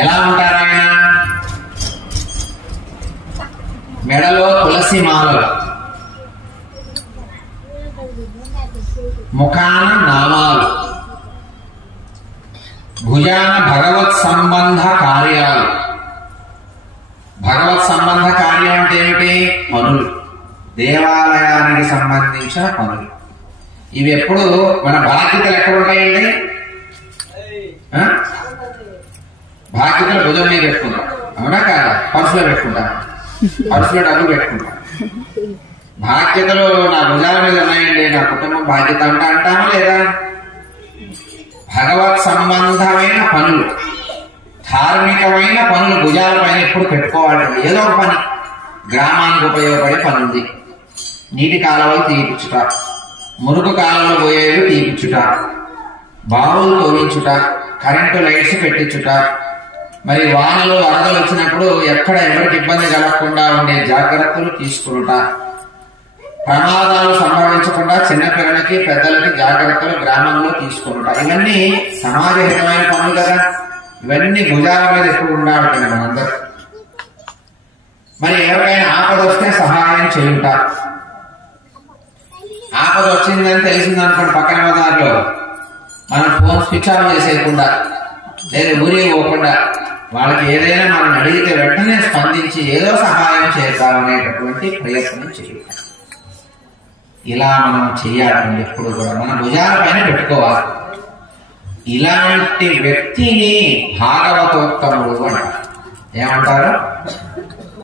ఎలా ఉంటారు ఆయన? మెడలో తులసి మాలలు, ముఖాన నామాలు, భుజాన భగవత్ సంబంధ కార్యాలు. భగవత్ సంబంధ కార్యం అంటే ఏమిటి? పనులు, దేవాలయానికి సంబంధించిన పనులు. ఇవి ఎప్పుడు మన బాధ్యతలు ఎక్కడ ఉంటాయండి? బాధ్యతలు భుజం మీద పెట్టుకుంటాం, అవునా కాదా? పర్సులో పెట్టుకుంటాం, పర్సులో డబ్బులు పెట్టుకుంటాం. బాధ్యతలు నా భుజాల మీద ఉన్నాయండి, నా కుటుంబం బాధ్యత అంటామా లేదా? భగవత్ సంబంధమైన పనులు, ధార్మికమైన పనులు భుజాల పైన ఎప్పుడు పెట్టుకోవాలి. ఏదో ఒక పని, గ్రామానికి ఉపయోగపడే పని ఉంది. నీటి కాలువలు తీపించుట, మురుగు కాలంలో పోయేవి తీపించుట, బావులు తోలించుట, కరెంటు లైట్స్ పెట్టించుట, మరి వానలు వరదలు వచ్చినప్పుడు ఎక్కడ ఎవరికి ఇబ్బంది కలగకుండా ఉండే జాగ్రత్తలు తీసుకునుట, ప్రమాదాలు సంభవించకుండా చిన్నపిల్లలకి పెద్దలకి జాగ్రత్తలు గ్రామంలో తీసుకునుట. ఇవన్నీ సమాజహితమైన పనులు కదా. ఇవన్నీ భుజాల మీద ఎక్కువ ఉండాలి కదా మనందరూ. మరి ఎవరికైనా ఆపద వస్తే సహాయం చేయుట. ఆపద వచ్చిందని తెలిసిందనుకోండి, పక్కన బజార్లో మనం ఫోన్ స్విచ్ ఆఫ్ చేసేయకుండా, లేదా ఊరికి పోకుండా, వాళ్ళకి ఏదైనా మనం అడిగితే వెంటనే స్పందించి ఏదో సహాయం చేద్దామనేటటువంటి ప్రయత్నం చేయాలి. ఇలా మనం చేయాలండి. ఎప్పుడు కూడా మన భుజాల పైన పెట్టుకోవాలి. ఇలాంటి వ్యక్తిని భాగవతోత్తముడు అంటారు. ఏమంటారు?